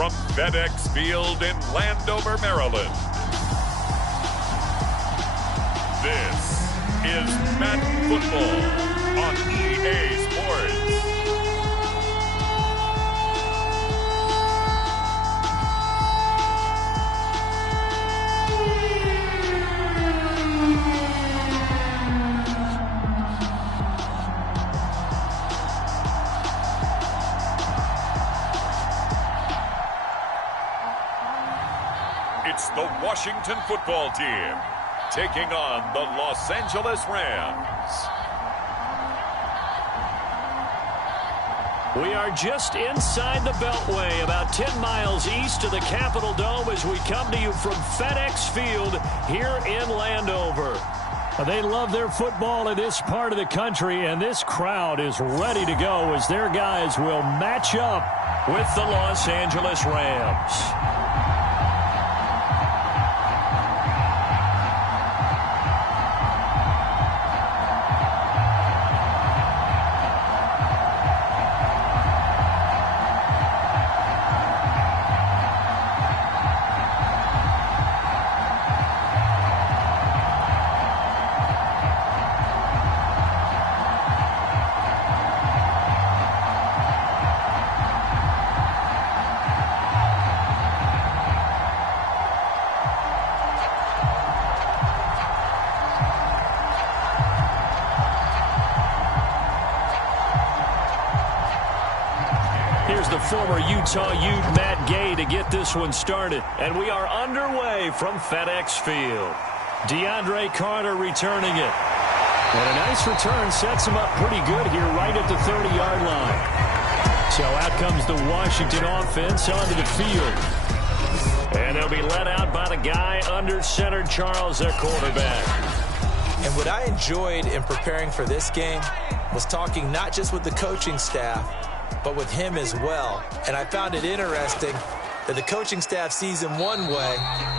from FedEx Field in Landover, Maryland. This is Madden Football on EA Sports. It's the Washington football team taking on the Los Angeles Rams. We are just inside the Beltway, about 10 miles east of the Capitol Dome as we come to you from FedEx Field here in Landover. They love their football in this part of the country, and this crowd is ready to go as their guys will match up with the Los Angeles Rams. Here's the former Utah Ute Matt Gay to get this one started. And we are underway from FedEx Field. DeAndre Carter returning it. And a nice return sets him up pretty good here right at the 30-yard line. So out comes the Washington offense onto the field. And they'll be let out by the guy under center, Charles, their quarterback. And what I enjoyed in preparing for this game was talking not just with the coaching staff, but with him as well. And I found it interesting that the coaching staff sees him one way,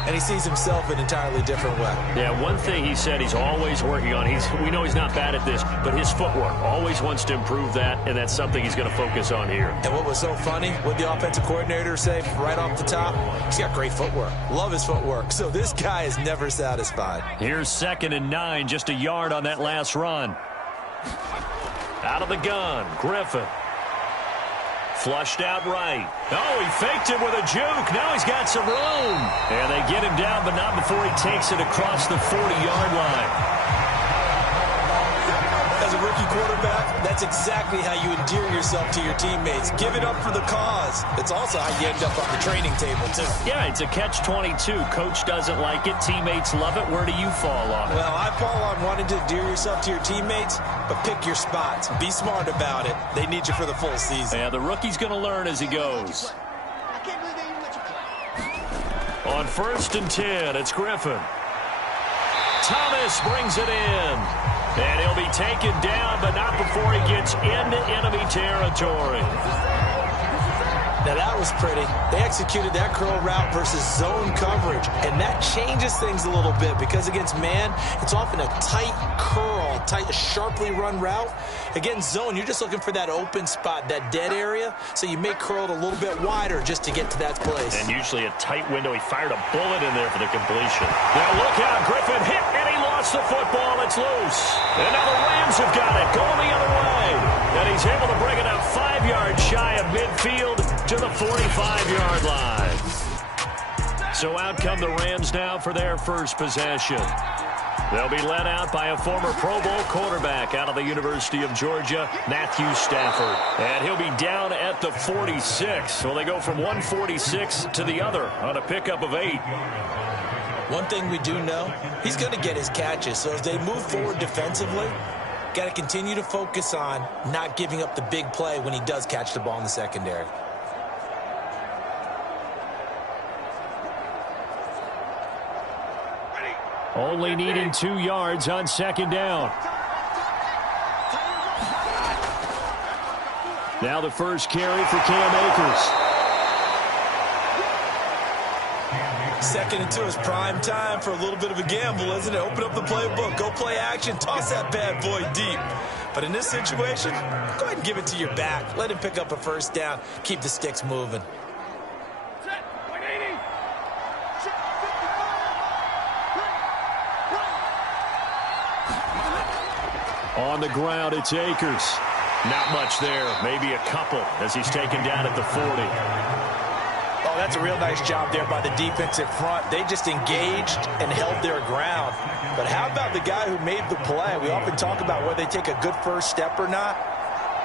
and he sees himself an entirely different way. Yeah, one thing he said he's always working on, we know he's not bad at this, but his footwork, always wants to improve that, and that's something he's going to focus on here. And what was so funny, what the offensive coordinator say right off the top, he's got great footwork. Love his footwork. So this guy is never satisfied. Here's 2nd and 9, just a yard on that last run. Out of the gun, Griffin. Flushed out right. Oh, he faked it with a juke. Now he's got some room. And they get him down, but not before he takes it across the 40-yard line. As a rookie quarterback, that's exactly how you endear yourself to your teammates. Give it up for the cause. It's also how you end up on the training table, too. Yeah, it's a catch-22. Coach doesn't like it. Teammates love it. Where do you fall on it? Well, I fall on wanting to endear yourself to your teammates, but pick your spots. Be smart about it. They need you for the full season. Yeah, the rookie's going to learn as he goes. On 1st and 10, it's Griffin. Thomas brings it in. And he'll be taken down, but not before he gets into enemy territory. Now that was pretty. They executed that curl route versus zone coverage, and that changes things a little bit because against man, it's often a tight curl, sharply run route. Against zone, you're just looking for that open spot, that dead area, so you may curl it a little bit wider just to get to that place. And usually a tight window. He fired a bullet in there for the completion. Now look out, Griffin hit, and he lost the football. It's loose. And now the Rams have got it, going the other way. And he's able to bring it up 5 yards shy of midfield to the 45-yard line. So out come the Rams now for their first possession. They'll be led out by a former Pro Bowl quarterback out of the University of Georgia, Matthew Stafford. And he'll be down at the 46. Well, they go from 146 to the other on a pickup of 8. One thing we do know, he's going to get his catches. So as they move forward defensively, got to continue to focus on not giving up the big play when he does catch the ball in the secondary. Only needing 2 yards on 2nd down. Now the first carry for Cam Akers. 2nd and 2 is prime time for a little bit of a gamble, isn't it? Open up the playbook, go play action, toss that bad boy deep. But in this situation, go ahead and give it to your back. Let him pick up a 1st down, keep the sticks moving. On the ground, it's Akers. Not much there. Maybe a couple as he's taken down at the 40. Oh, that's a real nice job there by the defense in front. They just engaged and held their ground. But how about the guy who made the play? We often talk about whether they take a good first step or not.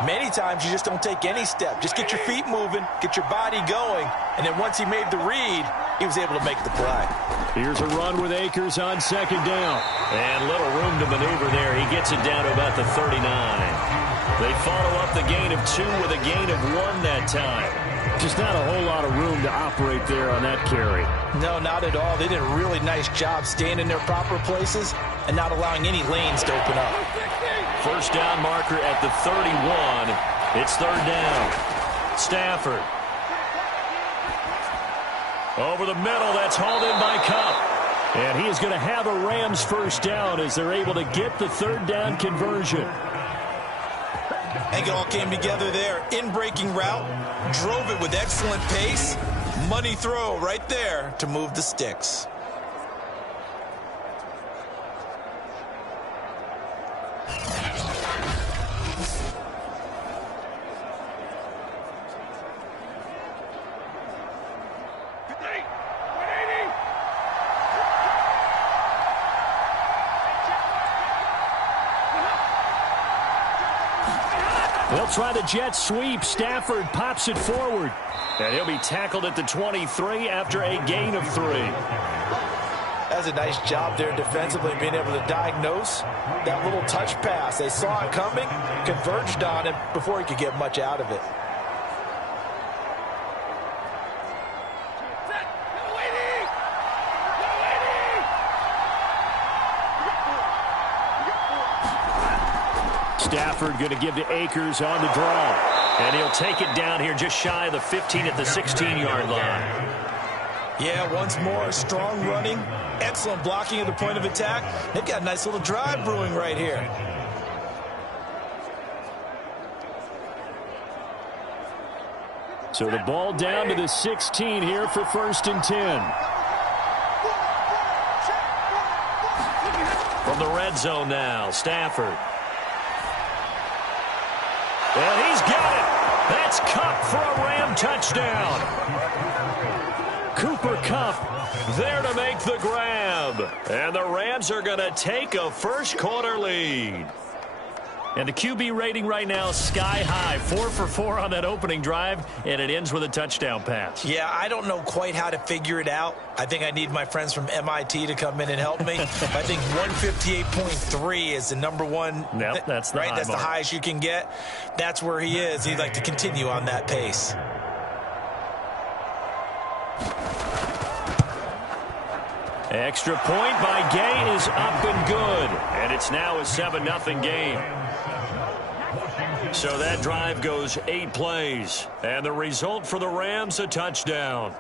Many times you just don't take any step. Just get your feet moving, get your body going, and then once he made the read, he was able to make the play. Here's a run with Akers on second down. And little room to maneuver there. He gets it down to about the 39. They follow up the gain of 2 with a gain of 1 that time. Just not a whole lot of room to operate there on that carry. No, not at all. They did a really nice job staying in their proper places and not allowing any lanes to open up. First down marker at the 31. It's third down. Stafford. Over the middle, that's hauled in by Cup. And he is going to have a Rams first down as they're able to get the third down conversion. I think it all came together there. In-breaking route, drove it with excellent pace. Money throw right there to move the sticks. They'll try the jet sweep. Stafford pops it forward. And he'll be tackled at the 23 after a gain of 3. That's a nice job there defensively, being able to diagnose that little touch pass. They saw it coming, converged on it before he could get much out of it. Stafford going to give to Akers on the draw. And he'll take it down here just shy of the 15 at the 16-yard line. Yeah, once more, strong running, excellent blocking at the point of attack. They've got a nice little drive brewing right here. So the ball down to the 16 here for 1st and 10. From the red zone now, Stafford. And he's got it. That's Kupp for a Ram touchdown. Cooper Kupp there to make the grab. And the Rams are going to take a first-quarter lead. And the QB rating right now, sky high. 4 for 4 on that opening drive, and it ends with a touchdown pass. Yeah, I don't know quite how to figure it out. I think I need my friends from MIT to come in and help me. I think 158.3 is the number one. Nope, that's the right. high That's mark. The highest you can get. That's where he is. He'd like to continue on that pace. Extra point by Gay is up and good. And it's now a 7-0 game. So that drive goes 8 plays. And the result for the Rams, a touchdown.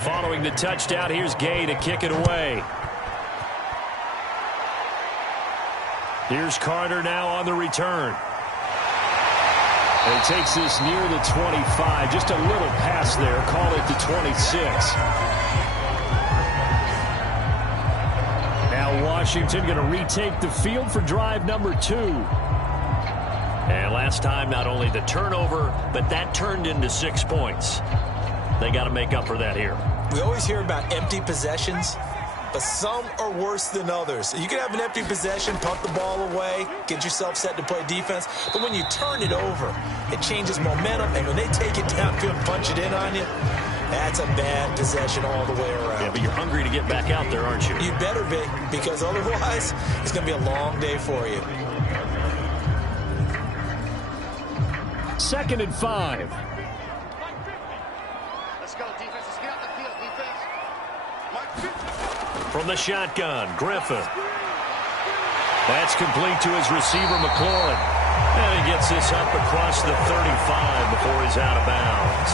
Following the touchdown, here's Gay to kick it away. Here's Carter now on the return. And he takes this near the 25. Just a little pass there. Call it the 26. Now Washington going to retake the field for drive number 2. And last time, not only the turnover, but that turned into 6 points. They got to make up for that here. We always hear about empty possessions, but some are worse than others. You can have an empty possession, pump the ball away, get yourself set to play defense, but when you turn it over, it changes momentum, and when they take it downfield and punch it in on you, that's a bad possession all the way around. Yeah, but you're hungry to get back out there, aren't you? You better be, because otherwise, it's going to be a long day for you. 2nd and 5. From the shotgun, Griffin. That's complete to his receiver, McLaurin. And he gets this up across the 35 before he's out of bounds.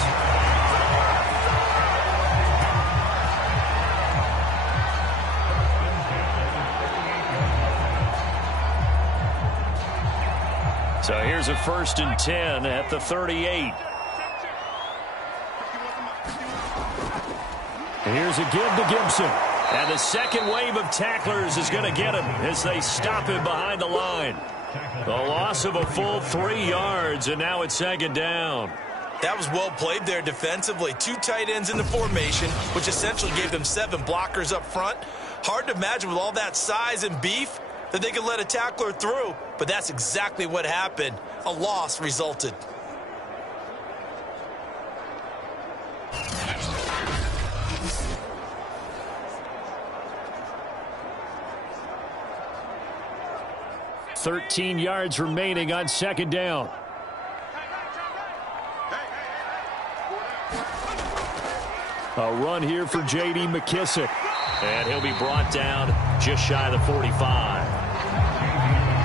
So here's a 1st and 10 at the 38. Here's a give to Gibson. And the second wave of tacklers is going to get him as they stop him behind the line. The loss of a full 3 yards, and now it's 2nd down. That was well played there defensively. 2 tight ends in the formation, which essentially gave them 7 blockers up front. Hard to imagine with all that size and beef that they could let a tackler through, but that's exactly what happened. A loss resulted. "13 yards remaining on 2nd down. A run here for J.D. McKissick. And he'll be brought down just shy of the 45.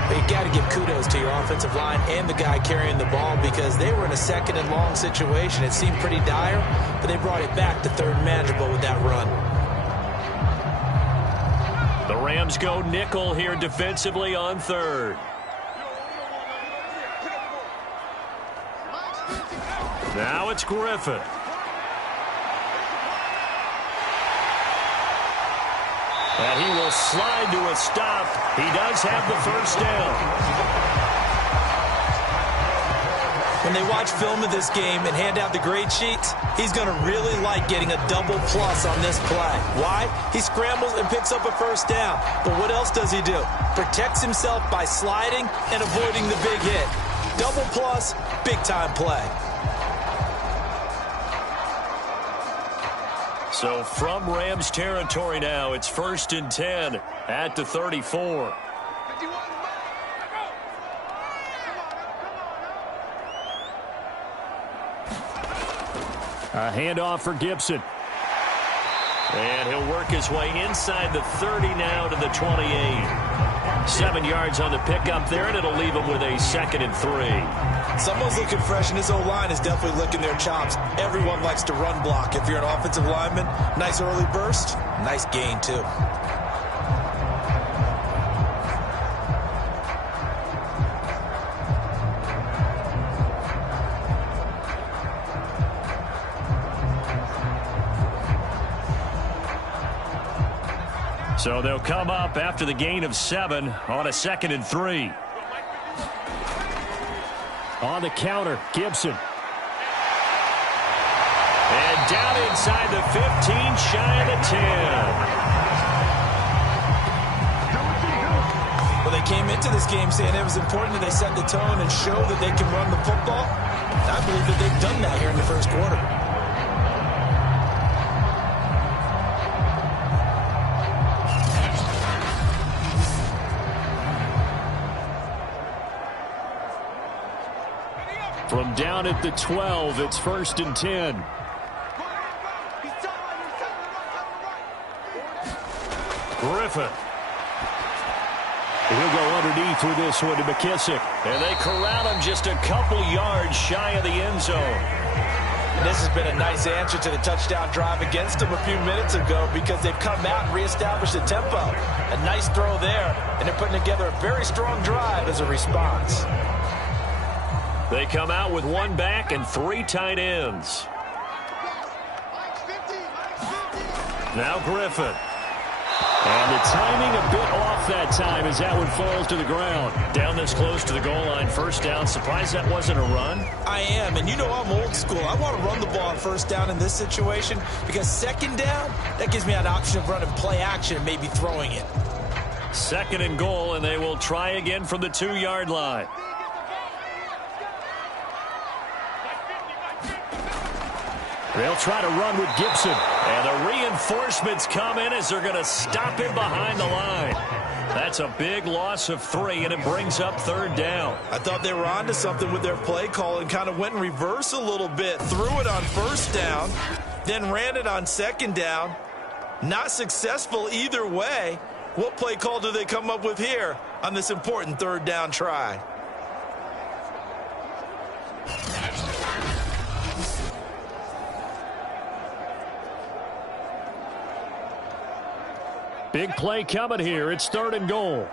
You got to give kudos to your offensive line and the guy carrying the ball because they were in a 2nd and long situation. It seemed pretty dire, but they brought it back to 3rd and manageable with that run. The Rams go nickel here defensively on 3rd. Now it's Griffin. And he will slide to a stop. He does have the 1st down. When they watch film of this game and hand out the grade sheets, he's going to really like getting a double plus on this play. Why? He scrambles and picks up a 1st down. But what else does he do? Protects himself by sliding and avoiding the big hit. Double plus, big-time play. So from Rams territory now, it's 1st and 10 at the 34. A handoff for Gibson. And he'll work his way inside the 30 now to the 28. 7 yards on the pickup there, and it'll leave him with a 2nd and 3. Someone's looking fresh, and this O-line is definitely licking their chops. Everyone likes to run block. If you're an offensive lineman, nice early burst, nice gain, too. So they'll come up after the gain of 7 on a 2nd and 3. On the counter, Gibson. And down inside the 15, shy of the 10. Well, they came into this game saying it was important that they set the tone and show that they can run the football. I believe that they've done that here in the 1st quarter. From down at the 12, it's 1st and 10. Griffin. He'll go underneath with this one to McKissick. And they corral him just a couple yards shy of the end zone. And this has been a nice answer to the touchdown drive against them a few minutes ago because they've come out and reestablished the tempo. A nice throw there, and they're putting together a very strong drive as a response. They come out with 1 back and 3 tight ends. Now Griffin. And the timing a bit off that time as that one falls to the ground. Down this close to the goal line, 1st down. Surprised that wasn't a run? I am, and you know I'm old school. I want to run the ball on 1st down in this situation because 2nd down, that gives me an option of running play action and maybe throwing it. 2nd and goal, and they will try again from the 2-yard line. They'll try to run with Gibson. And the reinforcements come in as they're going to stop him behind the line. That's a big loss of 3, and it brings up 3rd down. I thought they were onto something with their play call and kind of went in reverse a little bit. Threw it on 1st down, then ran it on 2nd down. Not successful either way. What play call do they come up with here on this important 3rd down try? Big play coming here. It's 3rd and goal.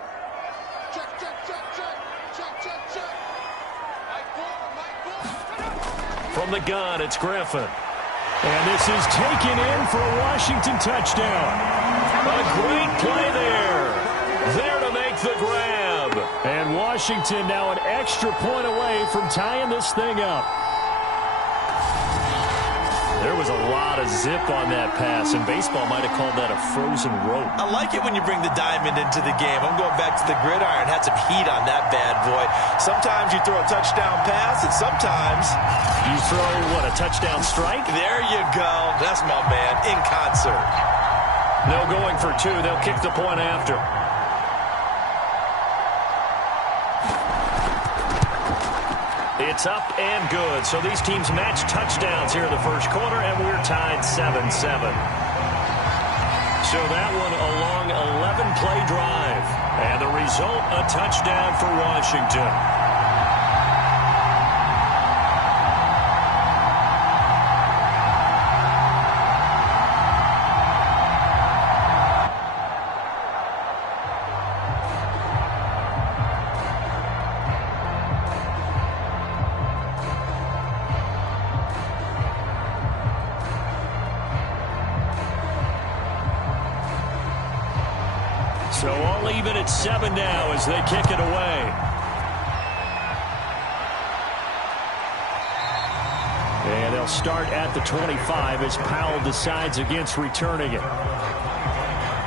From the gun, it's Griffin. And this is taken in for a Washington touchdown. A great play there. There to make the grab. And Washington now an extra point away from tying this thing up. There was a lot of zip on that pass, and baseball might have called that a frozen rope. I like it when you bring the diamond into the game. I'm going back to the gridiron. Had some heat on that bad boy. Sometimes you throw a touchdown pass, and sometimes you throw, what, a touchdown strike? There you go. That's my man, in concert. No going for 2. They'll kick the point after. It's up and good. So these teams match touchdowns here in the first quarter, and we're tied 7-7. So that one a long 11-play drive. And the result, a touchdown for Washington. So all even at 7 now as they kick it away. And they'll start at the 25 as Powell decides against returning it.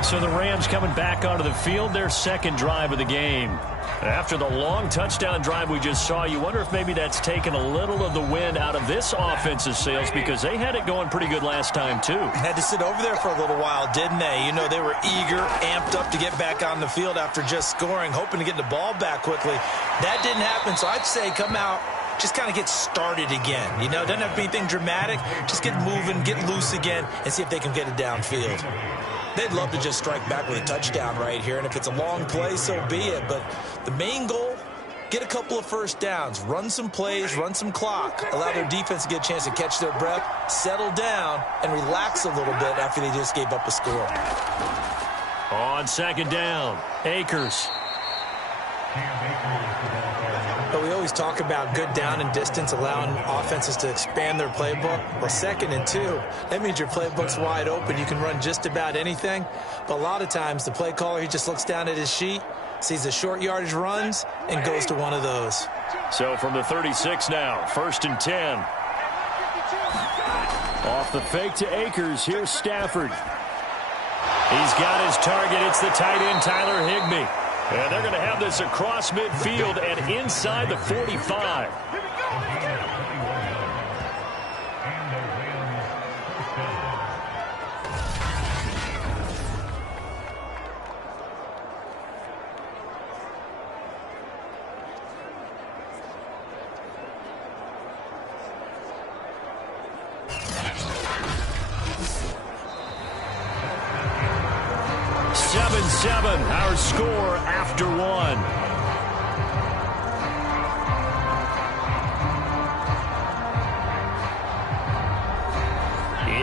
So the Rams coming back onto the field, their second drive of the game. After the long touchdown drive we just saw, you wonder if maybe that's taken a little of the wind out of this offensive sails, because they had it going pretty good last time too. Had to sit over there for a little while, didn't they? You know, they were eager, amped up to get back on the field after just scoring, hoping to get the ball back quickly. That didn't happen, so I'd say come out, just kind of get started again. You know, it doesn't have to be anything dramatic. Just get moving, get loose again, and see if they can get it downfield. They'd love to just strike back with a touchdown right here, and if it's a long play, so be it. But the main goal, get a couple of first downs, run some plays, run some clock, allow their defense to get a chance to catch their breath, settle down, and relax a little bit after they just gave up a score. On second down, Akers. But we always talk about good down and distance, allowing offenses to expand their playbook. Well, 2nd and 2, that means your playbook's wide open. You can run just about anything. But a lot of times, the play caller, he just looks down at his sheet, sees the short yardage runs, and goes to one of those. So from the 36 now, 1st and 10. Off the fake to Akers, here's Stafford. He's got his target. It's the tight end, Tyler Higbee. And they're going to have this across midfield and inside the 45. Our score after 1.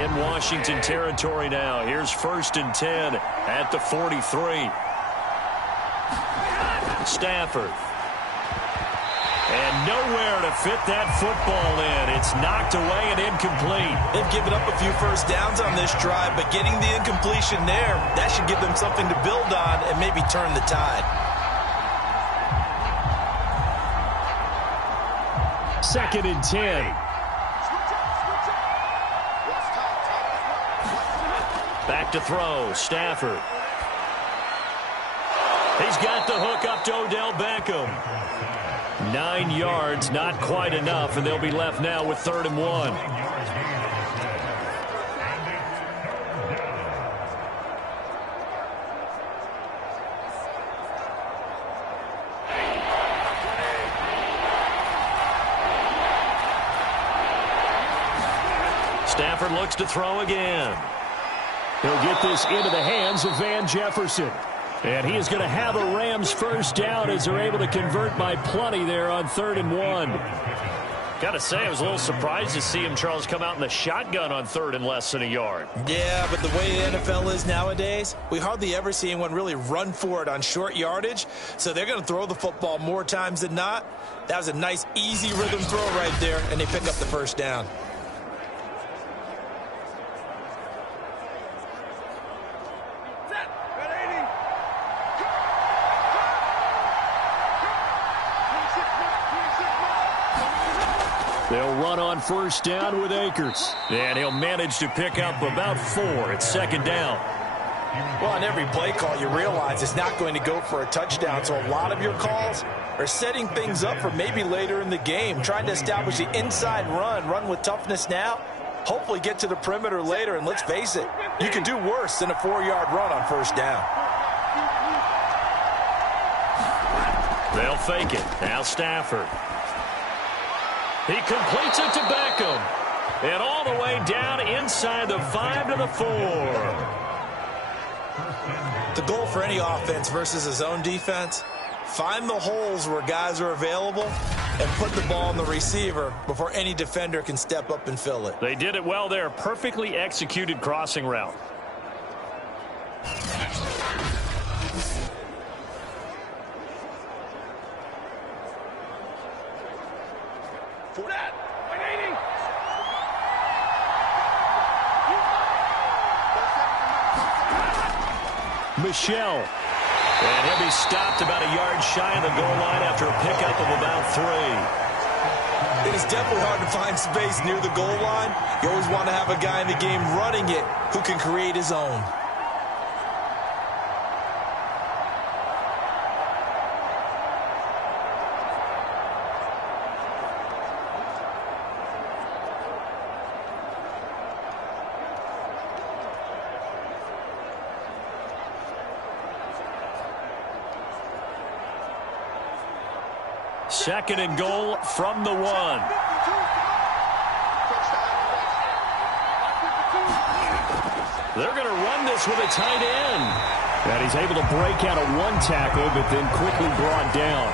In Washington territory now. Here's 1st and 10 at the 43. Stafford. And nowhere to fit that football in. It's knocked away and incomplete. They've given up a few first downs on this drive, but getting the incompletion there, that should give them something to build on and maybe turn the tide. 2nd and 10. Back to throw, Stafford. He's got the hook up to Odell Beckham. 9 yards, not quite enough, and they'll be left now with 3rd and 1. Stafford looks to throw again. He'll get this into the hands of Van Jefferson. And he is going to have a Rams first down as they're able to convert by plenty there on 3rd and 1. Got to say, I was a little surprised to see him, Charles, come out in the shotgun on 3rd and less than a yard. Yeah, but the way the NFL is nowadays, we hardly ever see anyone really run for it on short yardage. So they're going to throw the football more times than not. That was a nice, easy rhythm throw right there, and they pick up the first down. They'll run on first down with Akers. And he'll manage to pick up about 4 at 2nd down. Well, on every play call, you realize it's not going to go for a touchdown. So a lot of your calls are setting things up for maybe later in the game, trying to establish the inside run with toughness now, hopefully get to the perimeter later. And let's face it, you can do worse than a 4-yard run on first down. They'll fake it. Now Stafford. He completes it to Beckham. And all the way down inside the 5 to the 4. The goal for any offense versus a zone defense, find the holes where guys are available and put the ball on the receiver before any defender can step up and fill it. They did it well there. Perfectly executed crossing route. For that, 180. Michelle. And he'll be stopped about a yard shy of the goal line after a pickup of about 3. It is definitely hard to find space near the goal line. You always want to have a guy in the game running it who can create his own. Second and goal from the 1. They're going to run this with a tight end. And he's able to break out of 1 tackle, but then quickly brought down.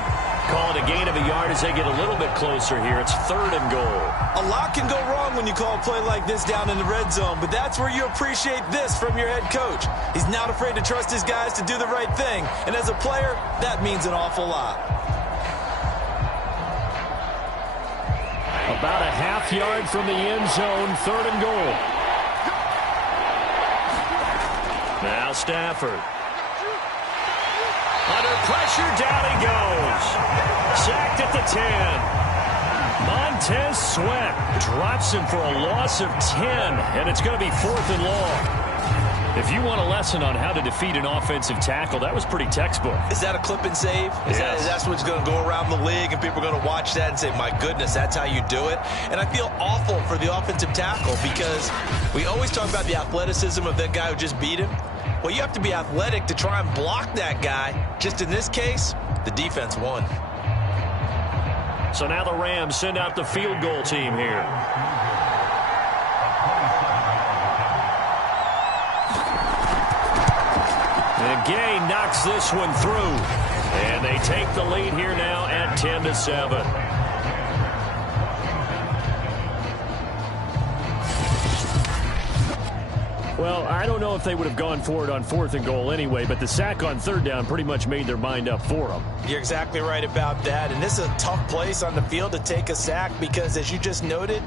Call it a gain of a yard as they get a little bit closer here. It's 3rd and goal. A lot can go wrong when you call a play like this down in the red zone, but that's where you appreciate this from your head coach. He's not afraid to trust his guys to do the right thing. And as a player, that means an awful lot. About a half yard from the end zone, 3rd and goal. Now Stafford. Under pressure, down he goes. Sacked at the 10. Montez Sweat drops him for a loss of 10, and it's going to be 4th and long. If you want a lesson on how to defeat an offensive tackle, that was pretty textbook. Is that a clip and save? That's what's going to go around the league, and people are going to watch that and say, my goodness, that's how you do it? And I feel awful for the offensive tackle because we always talk about the athleticism of that guy who just beat him. Well, you have to be athletic to try and block that guy. Just in this case, the defense won. So now the Rams send out the field goal team here. And Gay knocks this one through. And they take the lead here now at 10-7. Well, I don't know if they would have gone for it on 4th and goal anyway, but the sack on 3rd down pretty much made their mind up for them. You're exactly right about that. And this is a tough place on the field to take a sack because, as you just noted,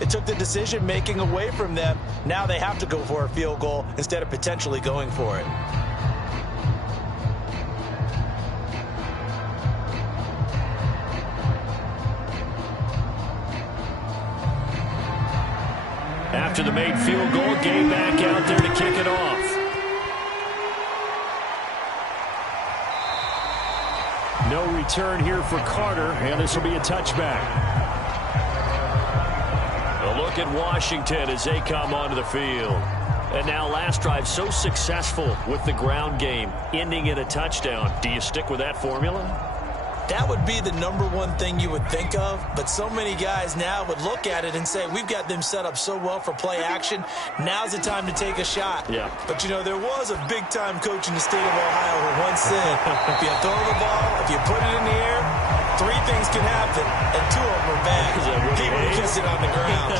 it took the decision-making away from them. Now they have to go for a field goal instead of potentially going for it. After the made field goal, Gay back out there to kick it off. No return here for Carter, and this will be a touchback. A look at Washington as they come onto the field. And now last drive so successful with the ground game, ending in a touchdown. Do you stick with that formula? That would be the #1 thing you would think of, but so many guys now would look at it and say, we've got them set up so well for play action. Now's the time to take a shot. Yeah. But, you know, there was a big-time coach in the state of Ohio who once said, if you throw the ball, if you put it in the air, Three things can happen, and two of them are bad. People kiss it on the ground.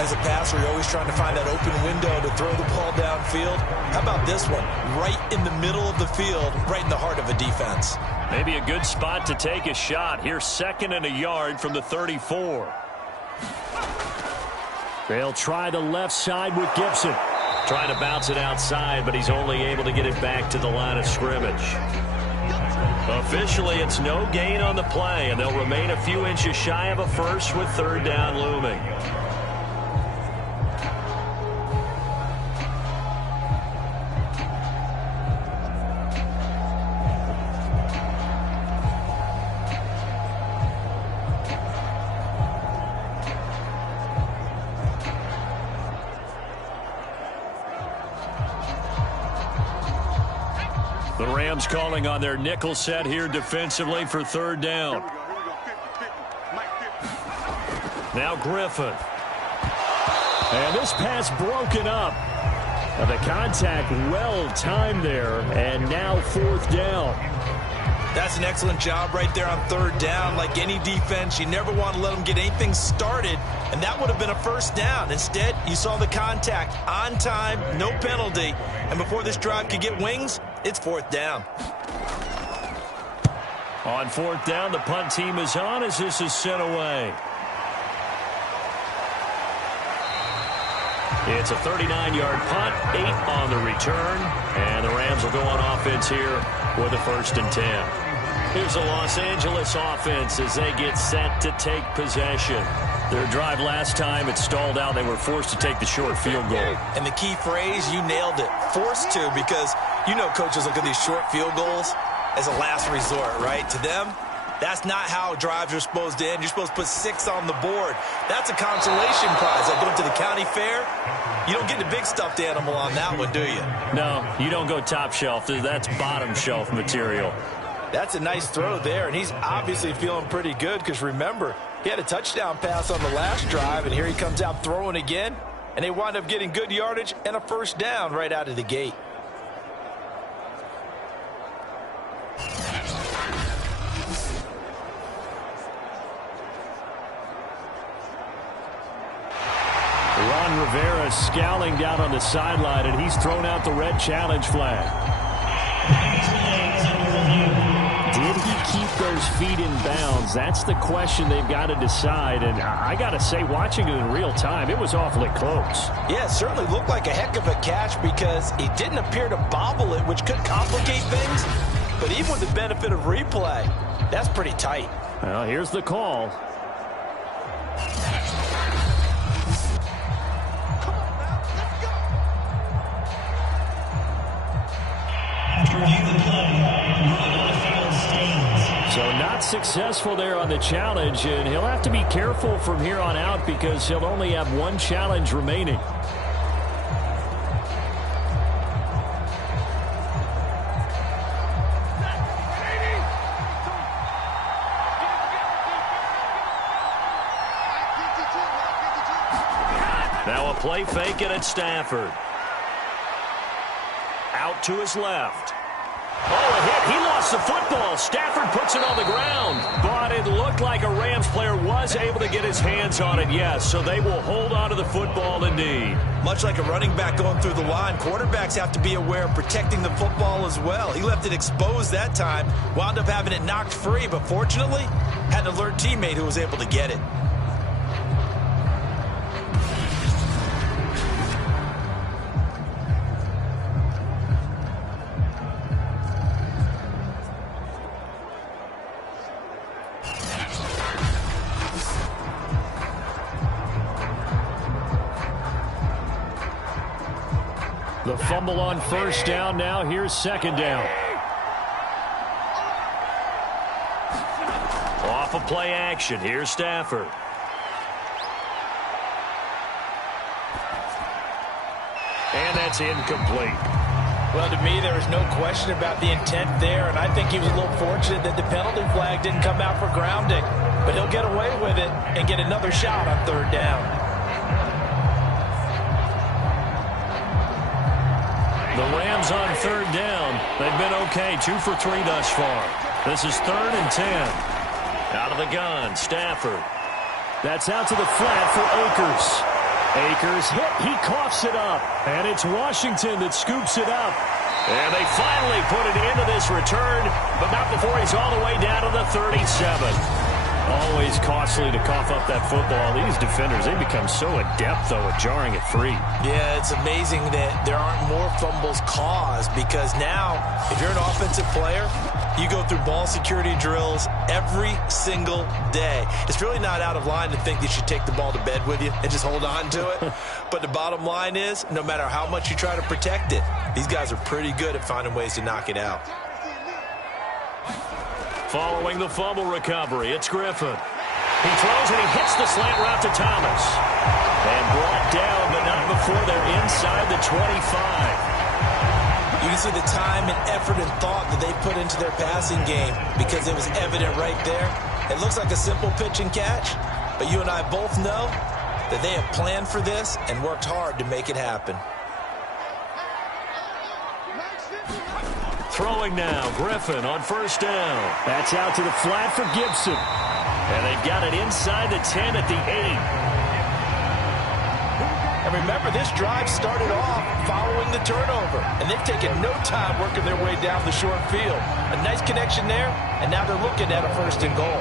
As a passer, you're always trying to find that open window to throw the ball downfield. How about this one? Right in the middle of the field, right in the heart of a defense. Maybe a good spot to take a shot. Here's 2nd and a yard from the 34. They'll try the left side with Gibson. Trying to bounce it outside, but he's only able to get it back to the line of scrimmage. Officially, it's no gain on the play, and they'll remain a few inches shy of a first with 3rd down looming. The Rams calling on their nickel set here defensively for 3rd down. Now Griffin. And this pass broken up. The contact well timed there, and now 4th down. That's an excellent job right there on 3rd down. Like any defense, you never want to let them get anything started, and that would have been a 1st down. Instead, you saw the contact on time, no penalty, and before this drive could get wings, it's 4th down. On 4th down, the punt team is on as this is sent away. It's a 39-yard punt, 8 on the return, and the Rams will go on offense here with a 1st and 10. Here's the Los Angeles offense as they get set to take possession. Their drive last time, it stalled out. They were forced to take the short field goal. And the key phrase, you nailed it, forced to, because you know coaches look at these short field goals as a last resort, right? To them, that's not how drives are supposed to end. You're supposed to put 6 on the board. That's a consolation prize. Like going to the county fair, you don't get the big stuffed animal on that one, do you? No, you don't go top shelf. That's bottom shelf material. That's a nice throw there, and he's obviously feeling pretty good because, remember, he had a touchdown pass on the last drive, and here he comes out throwing again, and they wind up getting good yardage and a 1st down right out of the gate. Ron Rivera scowling down on the sideline, and he's thrown out the red challenge flag. Did he keep those feet in bounds? That's the question they've got to decide. And I got to say, watching it in real time, it was awfully close. Yeah, it certainly looked like a heck of a catch because he didn't appear to bobble it, which could complicate things. But even with the benefit of replay, that's pretty tight. Well, here's the call. So not successful there on the challenge, and he'll have to be careful from here on out because he'll only have 1 challenge remaining. Now a play fake it at Stafford. Out to his left. Oh, a hit. He lost the football. Stafford puts it on the ground. But it looked like a Rams player was able to get his hands on it, yes. So they will hold on to the football indeed. Much like a running back going through the line, quarterbacks have to be aware of protecting the football as well. He left it exposed that time, wound up having it knocked free, but fortunately, had an alert teammate who was able to get it. The fumble on 1st down now. Here's 2nd down. Off of play action. Here's Stafford. And that's incomplete. Well, to me, there was no question about the intent there, and I think he was a little fortunate that the penalty flag didn't come out for grounding. But he'll get away with it and get another shot on 3rd down. The Rams on 3rd down. They've been okay, 2 for 3 thus far. This is 3rd and 10. Out of the gun, Stafford. That's out to the flat for Akers. Akers hit, he coughs it up. And it's Washington that scoops it up. And they finally put it into this return, but not before he's all the way down to the 37. Always costly to cough up that football. These defenders, they become so adept, though, at jarring it free. Yeah, it's amazing that there aren't more fumbles caused, because now, if you're an offensive player, you go through ball security drills every single day. It's really not out of line to think that you should take the ball to bed with you and just hold on to it. But the bottom line is, no matter how much you try to protect it, these guys are pretty good at finding ways to knock it out. Following the fumble recovery, it's Griffin. He throws and he hits the slant route to Thomas. And brought down, but not before they're inside the 25. You can see the time and effort and thought that they put into their passing game, because it was evident right there. It looks like a simple pitch and catch, but you and I both know that they have planned for this and worked hard to make it happen. Throwing now, Griffin on 1st down. That's out to the flat for Gibson. And they've got it inside the 10 at the 8. And remember, this drive started off following the turnover, and they've taken no time working their way down the short field. A nice connection there, and now they're looking at a 1st and goal.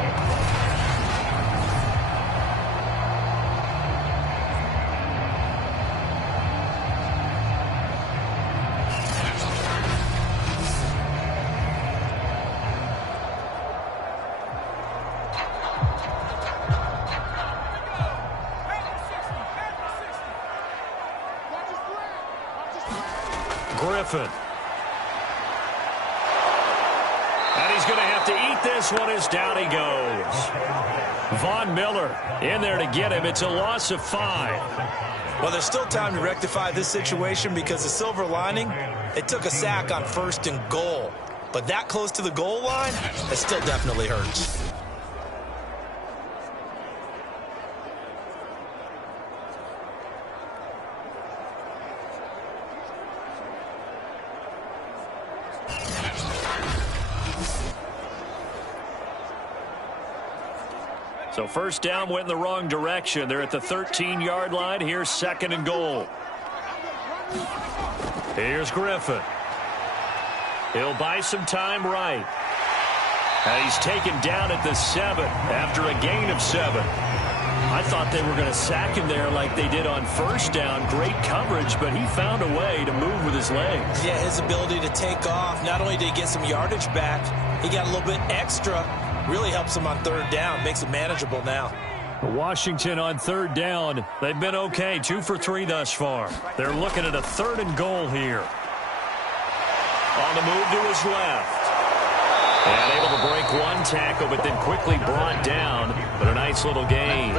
Griffin. And he's going to have to eat this one as down he goes. Von Miller in there to get him. It's a loss of 5. Well, there's still time to rectify this situation, because the silver lining, it took a sack on 1st and goal. But that close to the goal line, it still definitely hurts. So 1st down went in the wrong direction. They're at the 13-yard line. Here's 2nd and goal. Here's Griffin. He'll buy some time right. And he's taken down at the 7 after a gain of 7. I thought they were going to sack him there like they did on 1st down. Great coverage, but he found a way to move with his legs. Yeah, his ability to take off. Not only did he get some yardage back, he got a little bit extra. Really helps him on 3rd down. Makes it manageable now. Washington on 3rd down. They've been okay. 2 for 3 thus far. They're looking at a 3rd and goal here. On the move to his left. And able to break one tackle, but then quickly brought down. But a nice little gain.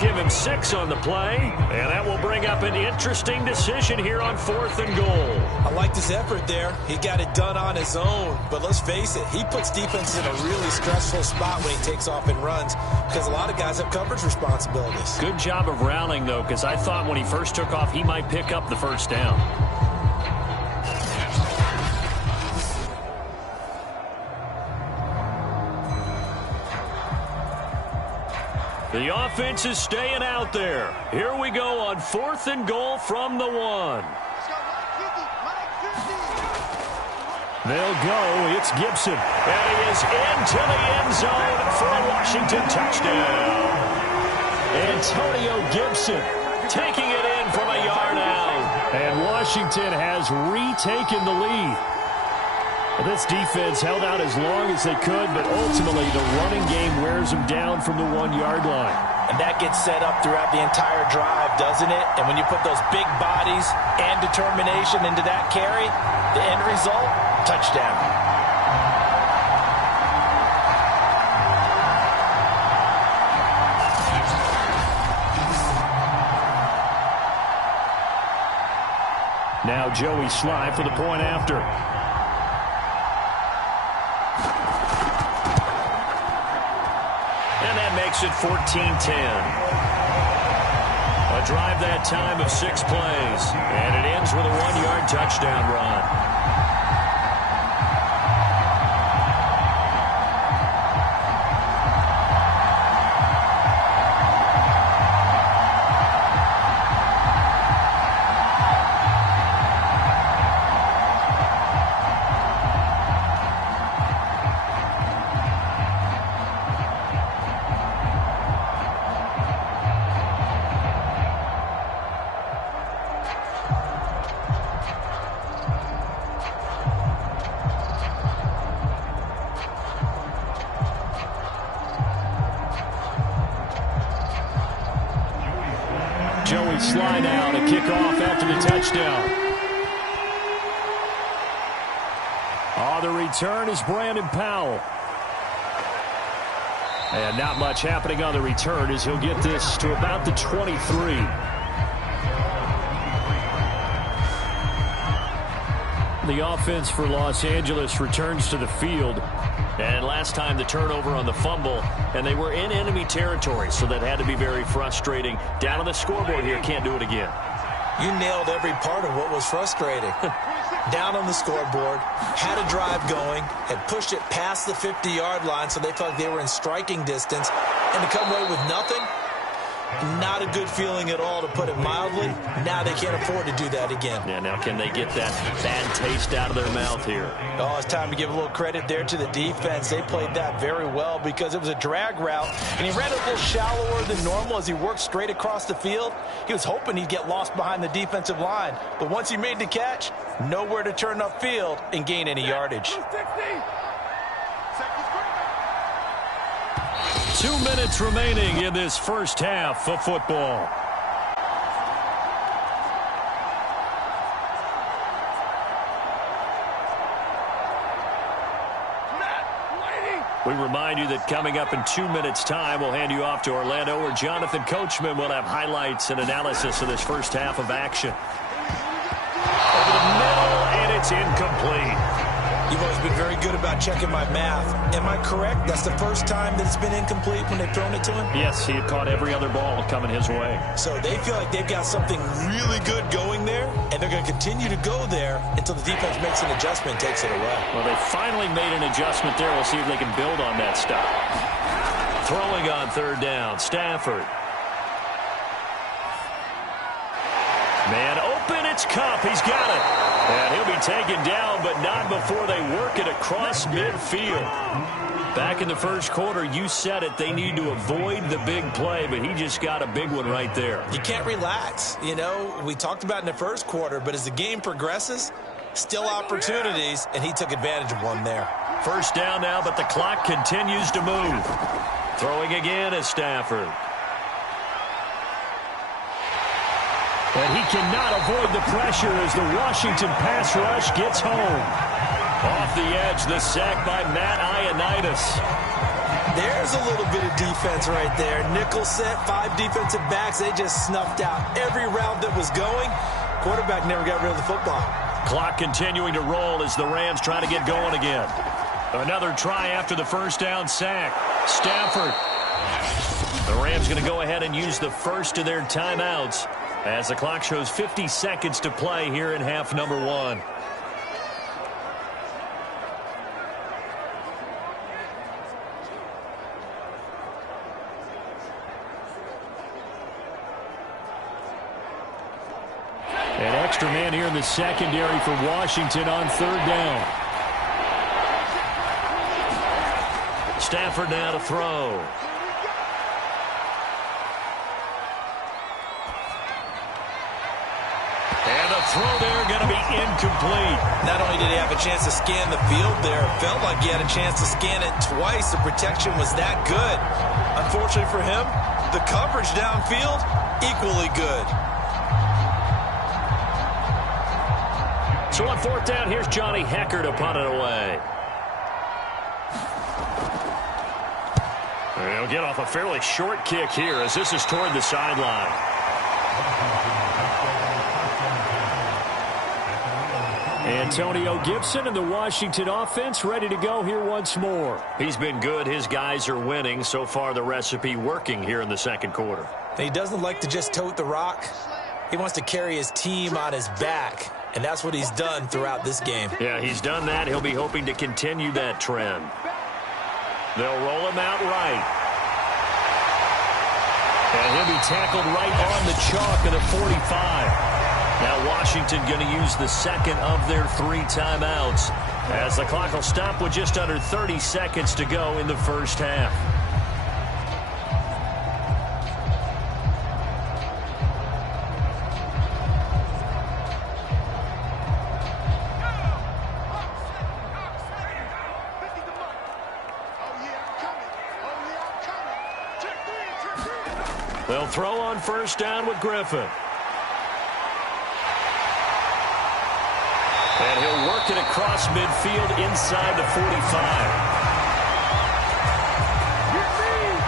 Give him 6 on the play, and that will bring up an interesting decision here on 4th and goal. I liked his effort there. He got it done on his own, but let's face it, he puts defenses in a really stressful spot when he takes off and runs, because a lot of guys have coverage responsibilities. Good job of rallying, though, because I thought when he first took off, he might pick up the 1st down. The offense is staying out there. Here we go on 4th and goal from the 1. They'll go. It's Gibson. And he is into the end zone for a Washington touchdown. Antonio Gibson taking it in from a yard out. And Washington has retaken the lead. This defense held out as long as they could, but ultimately the running game wears them down from the 1-yard line. And that gets set up throughout the entire drive, doesn't it? And when you put those big bodies and determination into that carry, the end result, touchdown. Now Joey Sly for the point after. And that makes it 14-10. A drive that time of 6 plays. And it ends with a 1-yard touchdown run. Treis slide now to kick off after the touchdown. The return is Brandon Powell. And not much happening on the return as he'll get this to about the 23. The offense for Los Angeles returns to the field. And last time the turnover on the fumble, and they were in enemy territory, so that had to be very frustrating. Down on the scoreboard here, can't do it again. You nailed every part of what was frustrating. Down on the scoreboard, had a drive going, had pushed it past the 50-yard line so they felt like they were in striking distance, and to come away with nothing, not a good feeling at all, to put it mildly. Now they can't afford to do that again. Yeah, now can they get that bad taste out of their mouth here? Oh, it's time to give a little credit there to the defense. They played that very well because it was a drag route, and he ran a little shallower than normal as he worked straight across the field. He was hoping he'd get lost behind the defensive line, but once he made the catch, nowhere to turn upfield and gain any yardage. 2 minutes remaining in this first half of football. We remind you that coming up in 2 minutes' time, we'll hand you off to Orlando, where Jonathan Coachman will have highlights and analysis of this first half of action. Over the middle, and it's incomplete. You've always been very good about checking my math. Am I correct? That's the first time that it's been incomplete when they've thrown it to him? Yes, he had caught every other ball coming his way. So they feel like they've got something really good going there, and they're going to continue to go there until the defense makes an adjustment and takes it away. Well, they finally made an adjustment there. We'll see if they can build on that stuff. Throwing on third down, Stafford. Man open, it's Kupp. He's got it. And he'll be taken down, but not before they work it across midfield. Back in the first quarter, you said it, they need to avoid the big play, but he just got a big one right there. You can't relax. You know, we talked about in the first quarter, but as the game progresses, still opportunities, and he took advantage of one there. First down now, but the clock continues to move. Throwing again is Stafford. And he cannot avoid the pressure as the Washington pass rush gets home. Off the edge, the sack by Matt Ioannidis. There's a little bit of defense right there. Nickel set, 5 defensive backs. They just snuffed out every route that was going. Quarterback never got rid of the football. Clock continuing to roll as the Rams try to get going again. Another try after the first down sack. Stafford. The Rams going to go ahead and use the first of their timeouts as the clock shows 50 seconds to play here in half number 1. An extra man here in the secondary for Washington on third down. Stafford now to throw. And the throw there going to be incomplete. Not only did he have a chance to scan the field there, it felt like he had a chance to scan it twice. The protection was that good. Unfortunately for him, the coverage downfield, equally good. So on fourth down, here's Johnny Hecker to punt it away. He'll get off a fairly short kick here as this is toward the sideline. Antonio Gibson and the Washington offense ready to go here once more. He's been good. His guys are winning. So far, the recipe working here in the second quarter. He doesn't like to just tote the rock. He wants to carry his team on his back, and that's what he's done throughout this game. Yeah, he's done that. He'll be hoping to continue that trend. They'll roll him out right. And he'll be tackled right on the chalk of the 45. Now Washington going to use the second of their 3 timeouts as the clock will stop with just under 30 seconds to go in the first half. They'll throw on first down with Griffin. looking across midfield inside the 45.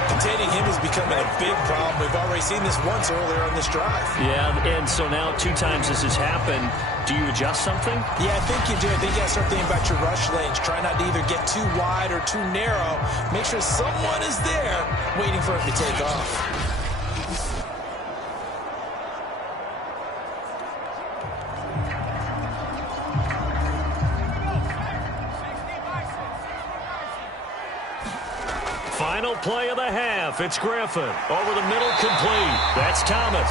Containing him is becoming a big problem. We've already seen this once earlier on this drive. Yeah, and so now 2 times this has happened. Do you adjust something? Yeah, I think you do. I think you got to start thinking about your rush lanes. Try not to either get too wide or too narrow. Make sure someone is there waiting for him to take off. Final play of the half. It's Griffin. Over the middle, complete. That's Thomas.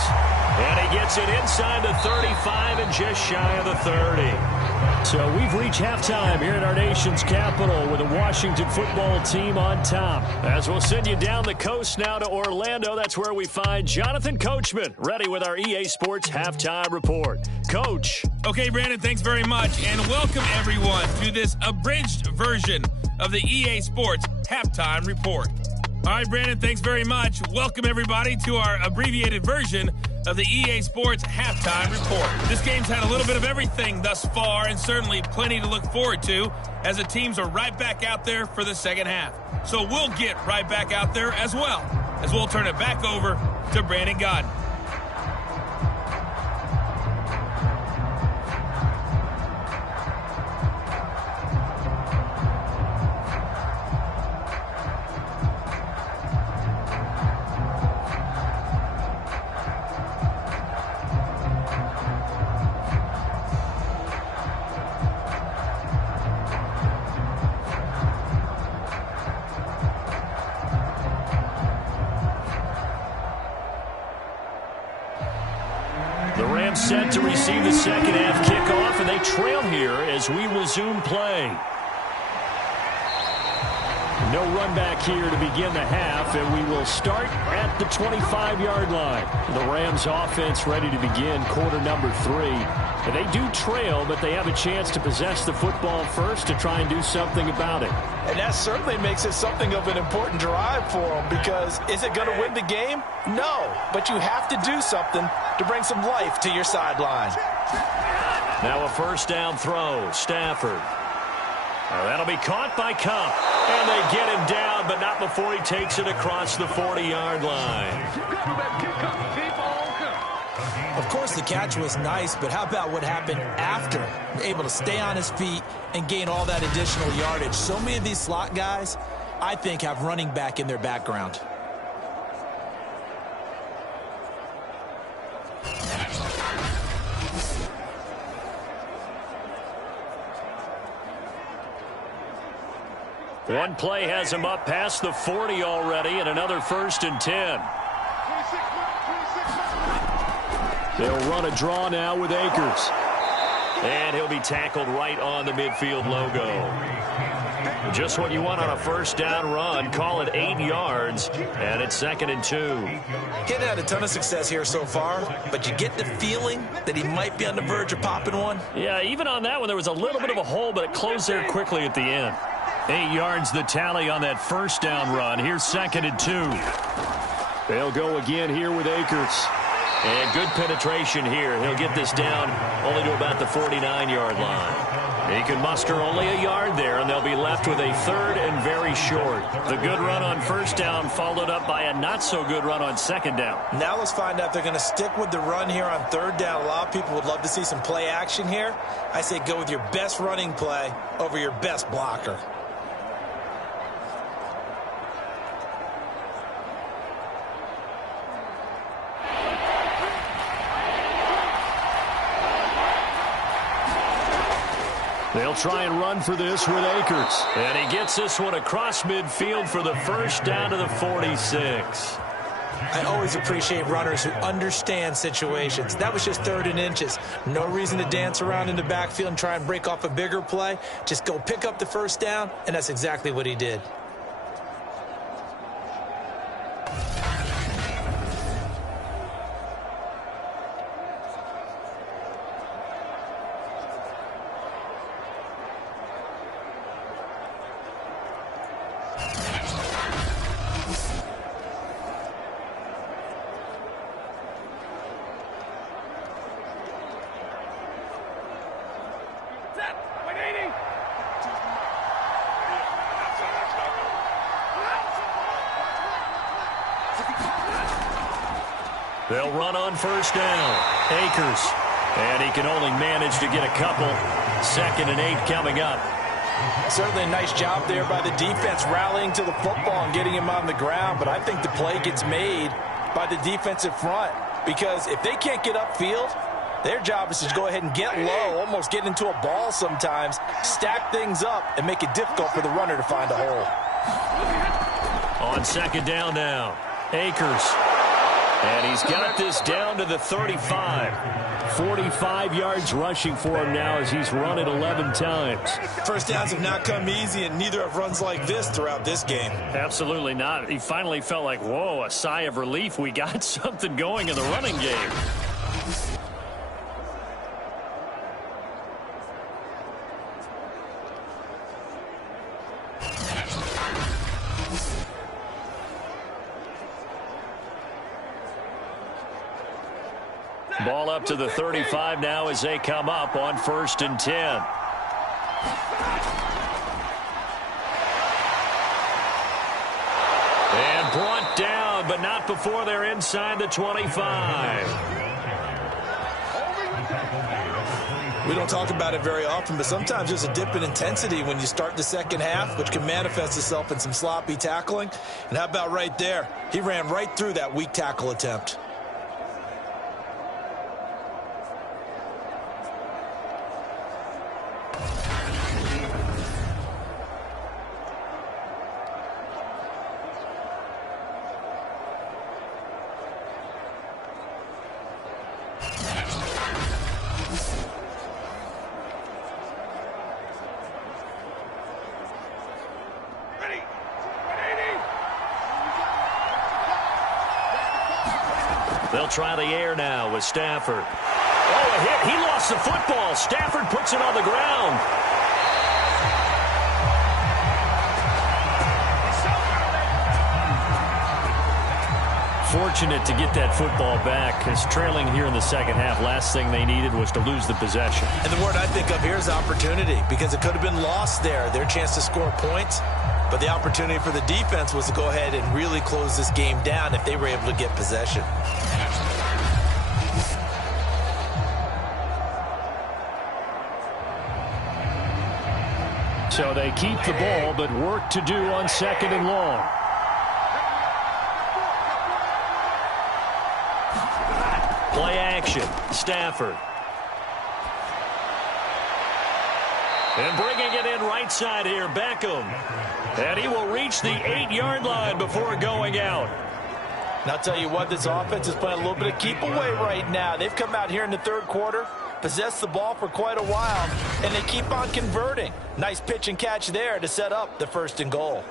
And he gets it inside the 35 and just shy of the 30. So we've reached halftime here at our nation's capital with the Washington football team on top. As we'll send you down the coast now to Orlando, that's where we find Jonathan Coachman, ready with our EA Sports halftime report. Coach. Okay, Brandon, thanks very much. And welcome, everyone, to this abridged version of the EA Sports halftime report. All right, Brandon, thanks very much. Welcome, everybody, to our abbreviated version of the EA Sports halftime report. This game's had a little bit of everything thus far, and certainly plenty to look forward to, as the teams are right back out there for the second half. So we'll get right back out there as well, as we'll turn it back over to Brandon Godden. Set to receive the second half kickoff, and they trail here as we resume play. No run back here to begin the half, and we will start at the 25-yard line. The Rams offense ready to begin quarter number 3. And they do trail, but they have a chance to possess the football first to try and do something about it. And that certainly makes it something of an important drive for them, because is it going to win the game? No, but you have to do something to bring some life to your sideline. Now a first down throw. Stafford. That'll be caught by Cup. And they get him down, but not before he takes it across the 40-yard line. Of course, the catch was nice, but how about what happened after? Able to stay on his feet and gain all that additional yardage. So many of these slot guys, I think, have running back in their background. One play has him up past the 40 already, and another 1st and 10. They'll run a draw now with Akers. And he'll be tackled right on the midfield logo. Just what you want on a first down run. Call it 8 yards, and it's 2nd and 2. Getting had a ton of success here so far, but you get the feeling that he might be on the verge of popping one. Yeah, even on that one, there was a little bit of a hole, but it closed there quickly at the end. 8 yards the tally on that first down run. Here's 2nd and 2. They'll go again here with Akers. And good penetration here. He'll get this down only to about the 49-yard line. He can muster only a yard there, and they'll be left with a 3rd and very short. The good run on first down followed up by a not-so-good run on 2nd down. Now let's find out if they're going to stick with the run here on 3rd down. A lot of people would love to see some play action here. I say go with your best running play over your best blocker. They'll try and run for this with Akers. And he gets this one across midfield for the first down to the 46. I always appreciate runners who understand situations. That was just 3rd and inches. No reason to dance around in the backfield and try and break off a bigger play. Just go pick up the first down, and that's exactly what he did. They'll run on first down. Akers. And he can only manage to get a couple. 2nd and 8 coming up. Certainly a nice job there by the defense rallying to the football and getting him on the ground. But I think the play gets made by the defensive front. Because if they can't get upfield, their job is to go ahead and get low, almost get into a ball sometimes, stack things up, and make it difficult for the runner to find a hole. On 2nd down now, Akers. And he's got this down to the 35. 45 yards rushing for him now as he's run it 11 times. First downs have not come easy, and neither have runs like this throughout this game. Absolutely not. He finally felt like, whoa, a sigh of relief. We got something going in the running game. Ball up to the 35 now as they come up on 1st and 10. And brought down, but not before they're inside the 25. We don't talk about it very often, but sometimes there's a dip in intensity when you start the second half, which can manifest itself in some sloppy tackling. And how about right there? He ran right through that weak tackle attempt. They'll try the air now with Stafford. Oh, a hit. He lost the football. Stafford puts it on the ground. Fortunate to get that football back, because trailing here in the second half, last thing they needed was to lose the possession. And the word I think of here is opportunity, because it could have been lost there, their chance to score points. But the opportunity for the defense was to go ahead and really close this game down if they were able to get possession. So they keep the ball, but work to do on 2nd and long. Play action. Stafford. And bringing it in right side here, Beckham. And he will reach the 8-yard line before going out. And I'll tell you what, this offense is playing a little bit of keep away right now. They've come out here in the third quarter, possessed the ball for quite a while, and they keep on converting. Nice pitch and catch there to set up the 1st and goal.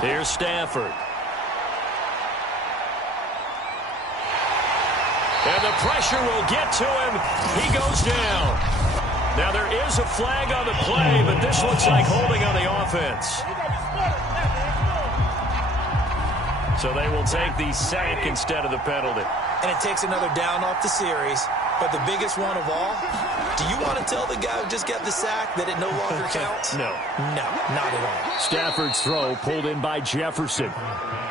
Here's Stafford. And the pressure will get to him. He goes down. Now there is a flag on the play, but this looks like holding on the offense. So they will take the sack instead of the penalty. And it takes another down off the series. But the biggest one of all, do you want to tell the guy who just got the sack that it no longer counts? No. No, not at all. Stafford's throw pulled in by Jefferson.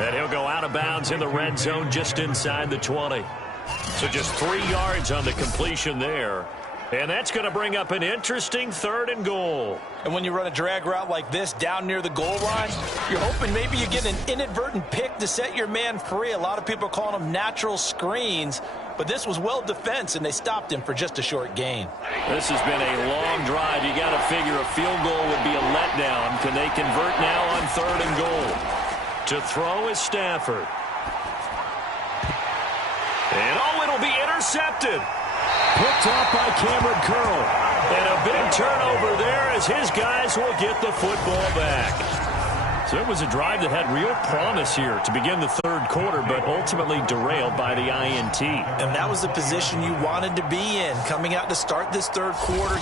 And he'll go out of bounds in the red zone just inside the 20. So just 3 yards on the completion there. And that's going to bring up an interesting 3rd and goal. And when you run a drag route like this down near the goal line, you're hoping maybe you get an inadvertent pick to set your man free. A lot of people are calling them natural screens. But this was well defense, and they stopped him for just a short gain. This has been a long drive. You got to figure a field goal would be a letdown. Can they convert now on 3rd and goal? To throw is Stafford. And it'll be intercepted. Picked off by Cameron Curl. And a big turnover there as his guys will get the football back. So it was a drive that had real promise here to begin the third quarter, but ultimately derailed by the INT. And that was the position you wanted to be in, coming out to start this third quarter.